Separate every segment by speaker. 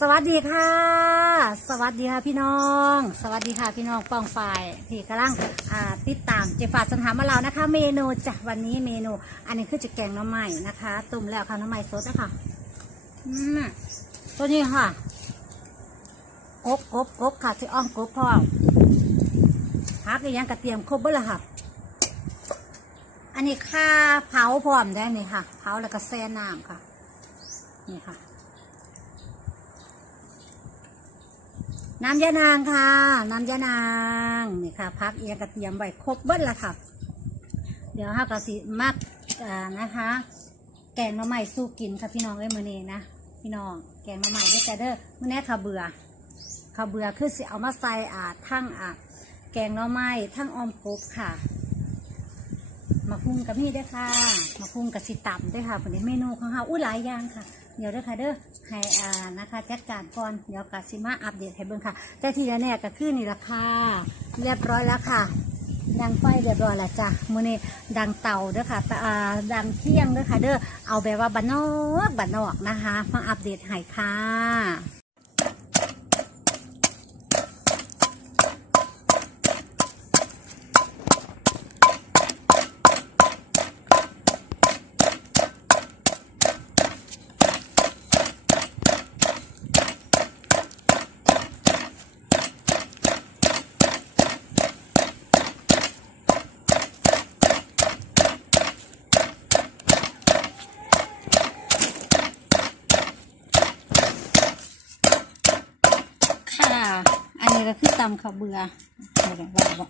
Speaker 1: สวัสดีค่ะ สวัสดีค่ะพี่น้อง สวัสดีค่ะพี่น้องปองฝ่ายที่กำลังติดตามเจฝาสันหามาเรานะคะ เมนูจ้ะวันนี้เมนู อันนี้คือจะแกงน้ำใหม่นะคะตุ่มแล้วค่ะน้ำใหม่สดนะคะตัวนี้ค่ะกบกบกบค่ะที่อ้อมกบพ่อพักอีกอยังกระเทียมครบเบิ้ละค่ะอันนี้ข้าเผาพร้อมได้นี่ค่ะ เผาแล้วก็แซ่น้ำค่ะ นี่ค่ะ น้ำยานางค่ะ น้ำยานางนี่ค่ะพักเอียงกระเทียมไว้ครบเบิ้ลละค่ะ เดี๋ยวห้ากระสิมักอ่านะคะ แกงหน่อไม้สู้กินค่ะพี่น้องเอ้ยมือนี้นะพี่น้องแกงหน่อไม้ด้วยกันเด้อมื่อนี้ขาเบื่อขาเบื่อคือสิเอามาใส่อาทั้งอาแกงหน่อไม้ทั้งออมกบค่ะมาพุงกับนี่ด้วยค่ะมาพุงกับสิตับด้วยค่ะผลนี้เมนูของเราอุ้ยหลายอย่างค่ะ เดี๋ยวเด้อค่ะเด้อให้อ่านะคะจัดการก่อนเดี๋ยวกาซิมาอัปเดตให้เบิ่งค่ะ แต่ที่แน่ๆก็คือนี่ละค่ะเรียบร้อยแล้วค่ะ ดังไฟเรียบร้อยแล้วจ้ะมื้อนี้ดังเตาเด้อค่ะแต่อ่าดังเที่ยงเด้อค่ะเด้อเอาแบบว่าบ้านนอกบ้านนอกนะคะมาอัปเดตให้ค่ะ อั นี้ก็คือตำข้าวเบื่อเดี๋ยวบอก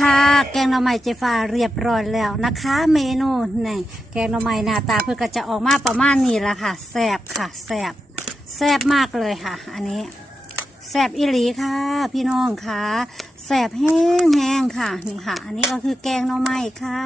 Speaker 1: ค่ะ แกงหน่อไม้เจฟ้าเรียบร้อยแล้วนะคะ เมนูนี่แกงหน่อไม้หน้าตาเพื่อก็จะออกมาประมาณนี้ละค่ะแซ่บค่ะแซ่บแซ่บมากเลยค่ะ อันนี้แซ่บอิหลีค่ะ พี่น้องค่ะแซ่บแห้งแห้งค่ะนี่ค่ะ อันนี้ก็คือแกงหน่อไม้ค่ะ